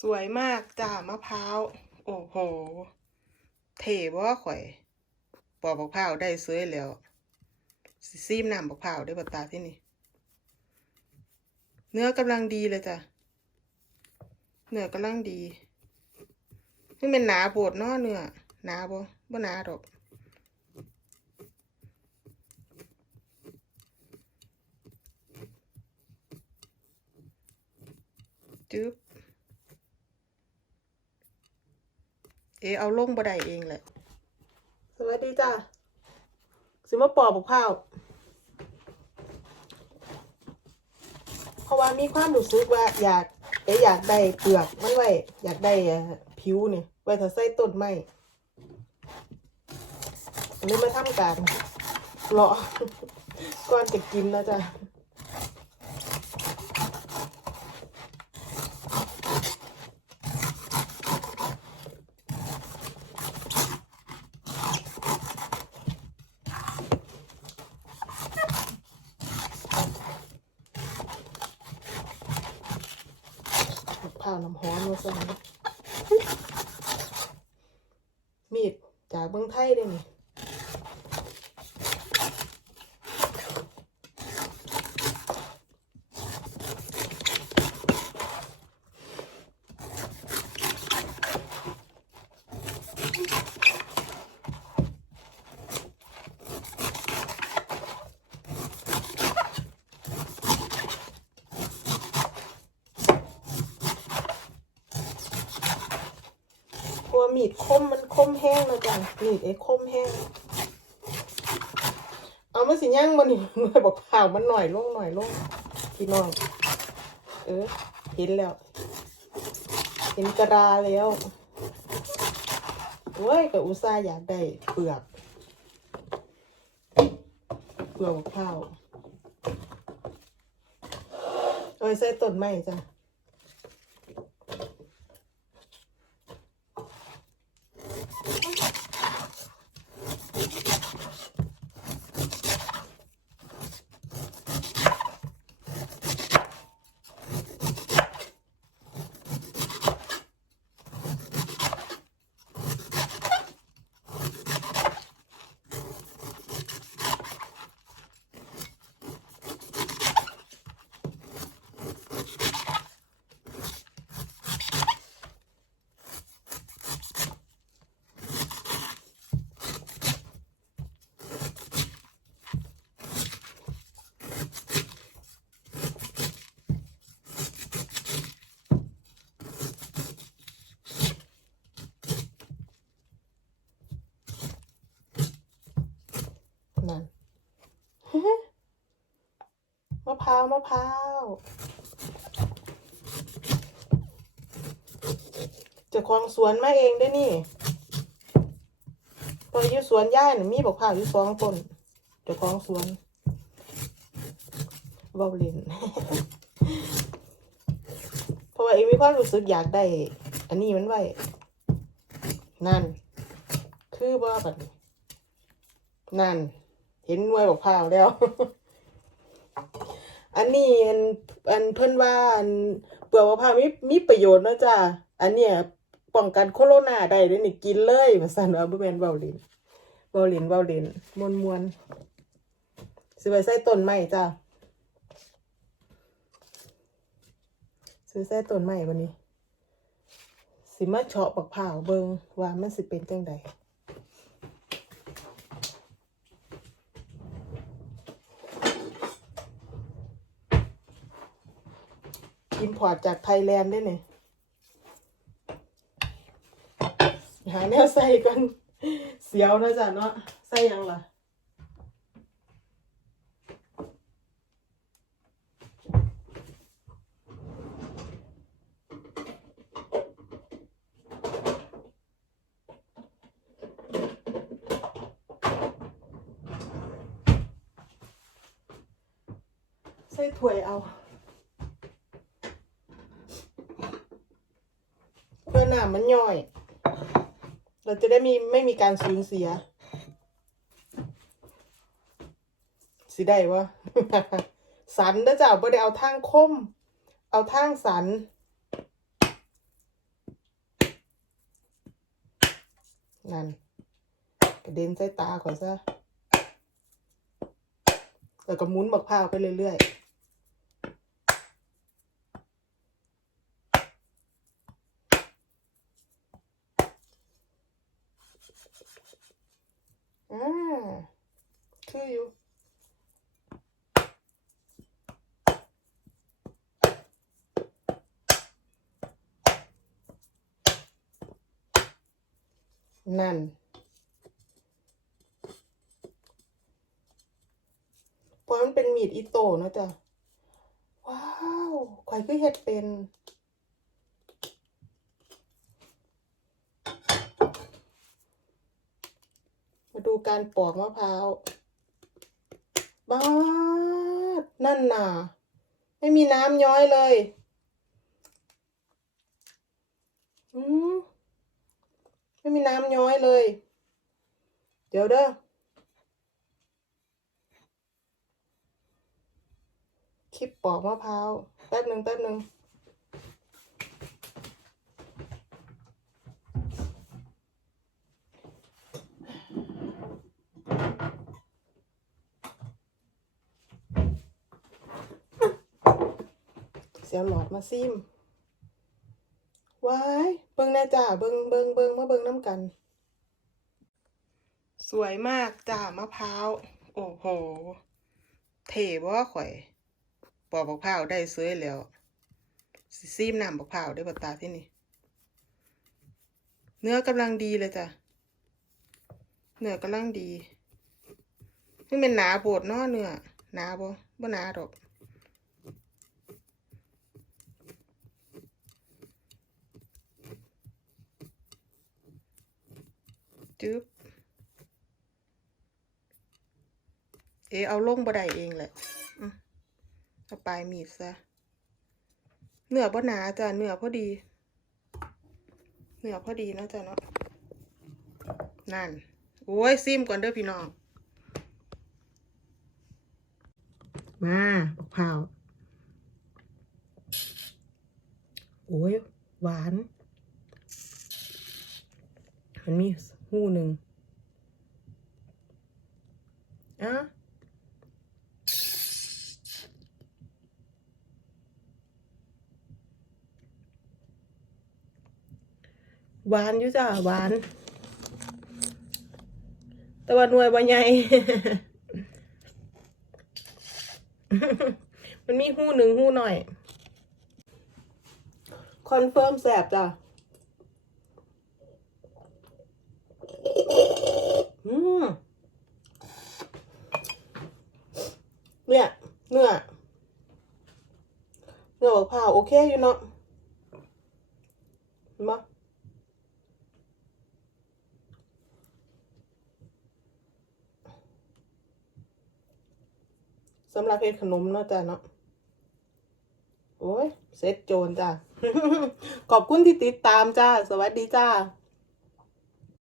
สวยมากจ้ามะพร้าว โอ้โห เท่บ่ข่อยปอกบักพร้าวได้สวยแล้วซีมน้ำบักพร้าวได้บัตาที่นี่ เนื้อกำลังดีเลยจ้ะ เนื้อกำลังดีนี่เป็นหนาโปดเนาะเนื้อหนาบ่บ่หนาดอกจึ๊บ เอเอาลงบ่ได้เองแหละ สวัสดีจ้าสิมาปอบักพร้าว เพราะว่ามีความรู้สึกว่าอยากเออยากได้เปลือกมันไว้ อยากได้ผิวเนี่ยไว้ถ้าใส่ต้นไม้เลยมาทำการเลาะก่อนจะกินนะจ๊ะ ผ้าน้ำหอมมาสั่งมีดจากเมืองไทยได้นี่ มีดคมมันคมแห้งแล้วจ้ะมีดไอ้คมแห้ง เอามาสิย่างมันหน่อยบอกข่าวมันหน่อยลงหน่อยลงพี่น้อง เออเห็นแล้ว เห็นกระดาแล้วเว้ยกับอุตส่าอยากได้เปลือกเปลือกมะพร้าว เอาไปใส่ต้นไม้จ้ะ นั่น มะพร้าวมะพร้าวเจะคลองสวนมาเองได้นี่ตอนอยู่สวนย่ายน่ะมีบักพร้าวอยู่สองต้นเจะคลองสวนเบาเลินเพราะว่าเองมีความรู้สึกอยากได้ อันนี้มันไว้ นั่น คือว่าแบบนี้นั่น เห็นหน่วยบอกพร้าวแล้ว อันนี้อันอันเพิ่นว่าอันเปลือกมะพร้าวมีมีประโยชน์เนะจ้าอันเนี้ยป้องกันโคโรนาได้เด้นี่กินเลยว่าซั่นว่าบ่แม่นเว้าเล่นเว้าเล่นเว้าเล่นมวนๆสิไว้ใส่ต้นไม้จ้าซื้อใส่ต้นไม้บัดนี้ สิมาเฉาะบักพร้าเบิงว่ามันสิเป็นจังได พอร์ตจากไทยแลนด์ได้เนี่ยหาแนวใส่กันเสียวนะจ๊ะเนาะใส่ยังล่ะใส่ถ้วยเอา มันย่อย เราจะได้มีไม่มีการสูญเสีย สิได้วะสันนะจ้าบ่ได้เอาทางคม เอาทางสัน นั่นกระเด็นใส่ตาขอซะแล้วก็มุนบักพร้าไปเรื่อยๆ อ่าคืออยู่นั่น เพราะมันเป็นมีดอิโต้เนะจ๊ะ ว้าวข่อยคือเฮ็ดเป็น มาดู การปอกมะพร้าวบ้าดนั่นน่ะ ไม่มีน้ำย้อยเลย อืมไม่มีน้ำย้อยเลย เดี๋ยวเด้อคลิปปอกมะพร้าวแป๊บหนึ่งแป๊บหนึ่ง เสียหลอดมาซิมว้ายเบิ่งแน่จ้าเบิงเบิงเบิงมาเบิงน้ำกัน สวยมากจ้ามะพร้าว โอ้โห เท่บ่ข่อยปอกบักพร้าวได้เสยแล้วสิซีมน้ำบักพร้าวได้บัตาที่นี่ เนื้อกำลังดีเลยจ้ะ เนื้อกำลังดีนี่เป็นหนาโบดเนาะเนื้อหนาบ่บ่หนาดอก จึ๊บเอเอาลงบ่ได้เองแหละเอาปลายมีดซะเนื้อบ่หนาจ้ะเนื้อพอดี เนื้อพอดีนะจ้ะเนาะนั่น โอ้ยซิมก่อนเด้อพี่น้อง มาบักพร้าโอ้ย หวาน มันมี หูหนึ่งอะหวานอยู่จ้ะหวาน แต่ว่าหน่วยบ่ใหญ่มันมีหูหนึ่งหูหน่อย คอนเฟิร์มแสบจ้ะ อืมเนี่ย เนื้อ เนื้อบักพร้าวโอ เคอยู่เนาะมาสำหรับเฮ็ดขนมเนาะจ้ะเนาะโอ้ยเซ็ตโจรจ้ะ ขอบคุณที่ติดตามจ้า สวัสดีจ้า